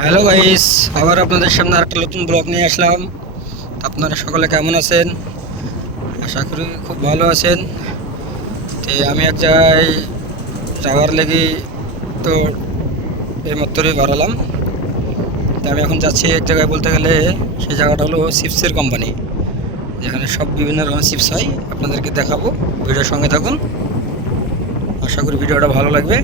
Hello guys, আবার আপনাদের সামনে একটা নতুন ব্লগ নিয়ে আসলাম। আপনারা সকলে কেমন আছেন? আশা করি খুব ভালো আছেন। তো আমি এক জায়গায় যাওয়ার লেগে তো এইমাত্রই বাড়ালাম। তো আমি এখন যাচ্ছি এক জায়গায়, বলতে গেলে সেই জায়গাটা হলো চিপসের কোম্পানি, যেখানে সব বিভিন্ন রকমের চিপস হয়। আপনাদেরকে দেখাবো, ভিডিওর সঙ্গে থাকুন। আশা করি ভিডিওটা ভালো লাগবে।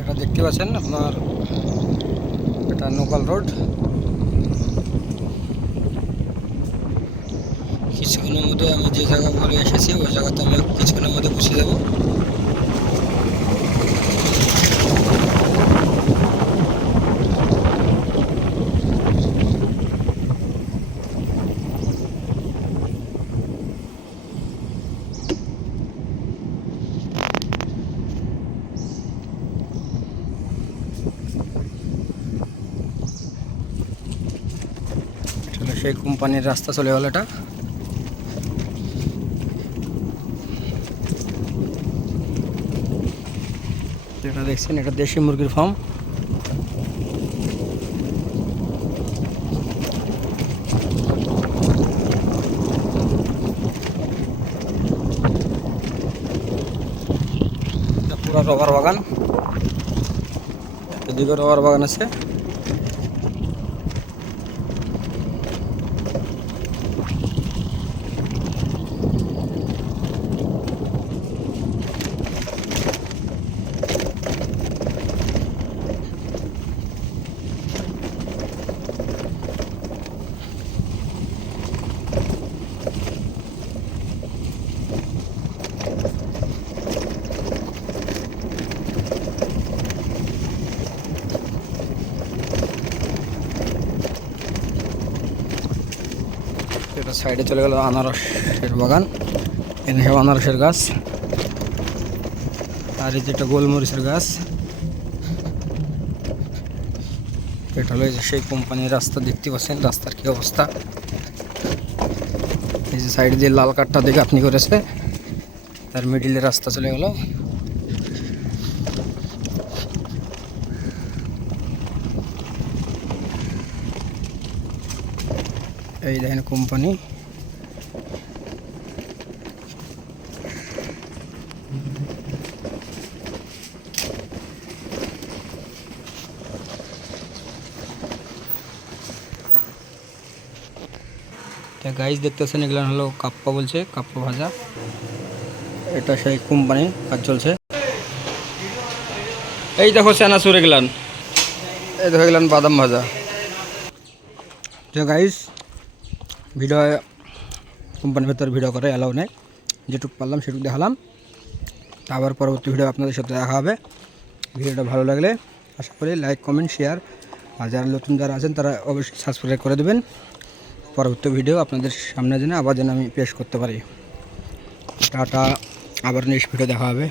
এটা দেখতে পাচ্ছেন আপনার, এটা লোকাল রোড। কিছুক্ষণের মধ্যে আমি যে জায়গা বলে এসেছি ওই জায়গাতে আমি কিছুক্ষণের মধ্যে পৌঁছে যাব। সেই কোম্পানির রাস্তা চলে গেল। এটা দেখছেন, এটা দেশি মুরগির ফার্ম। পুরো রবার বাগান, এদিকে রবার বাগান আছে। এটা সাইডে চলে গেল আনারসের বাগান, এখানে সব আনারসের গাছ। আর এই যেটা গোলমরিচের গাছ। এটা হলো সেই কোম্পানির রাস্তা, দেখতে পাচ্ছেন রাস্তার কি অবস্থা। এই যে সাইডে যে লাল কাঠটা দেখে আপনি করেছে, তার মিডিলে রাস্তা চলে গেল। এই দেখেন কোম্পানি। গাইস দেখতেছেন, এগুলো হলো কাপ্পা, বলছে কাপ্পা ভাজা। এটা সেই কোম্পানি কাজ চলছে। এই দেখো চানাচুর এগুলান, এই দেখো এগুলান বাদাম ভাজা। গাইস ভিডিও কোম্পানির ভেতর ভিডিও করে অ্যালাউ নেই, যেটুকু পারলাম সেটুকু দেখালাম। আবার পরবর্তী ভিডিও আপনাদের সাথে দেখা হবে। ভিডিওটা ভালো লাগলে আশা করি লাইক, কমেন্ট, শেয়ার, আর যারা নতুন যারা আছেন তারা অবশ্যই সাবস্ক্রাইব করে দেবেন। পরবর্তী ভিডিও আপনাদের সামনে যেন আবার আমি পেশ করতে পারি। টাটা, আবার নেক্সট ভিডিও দেখা হবে।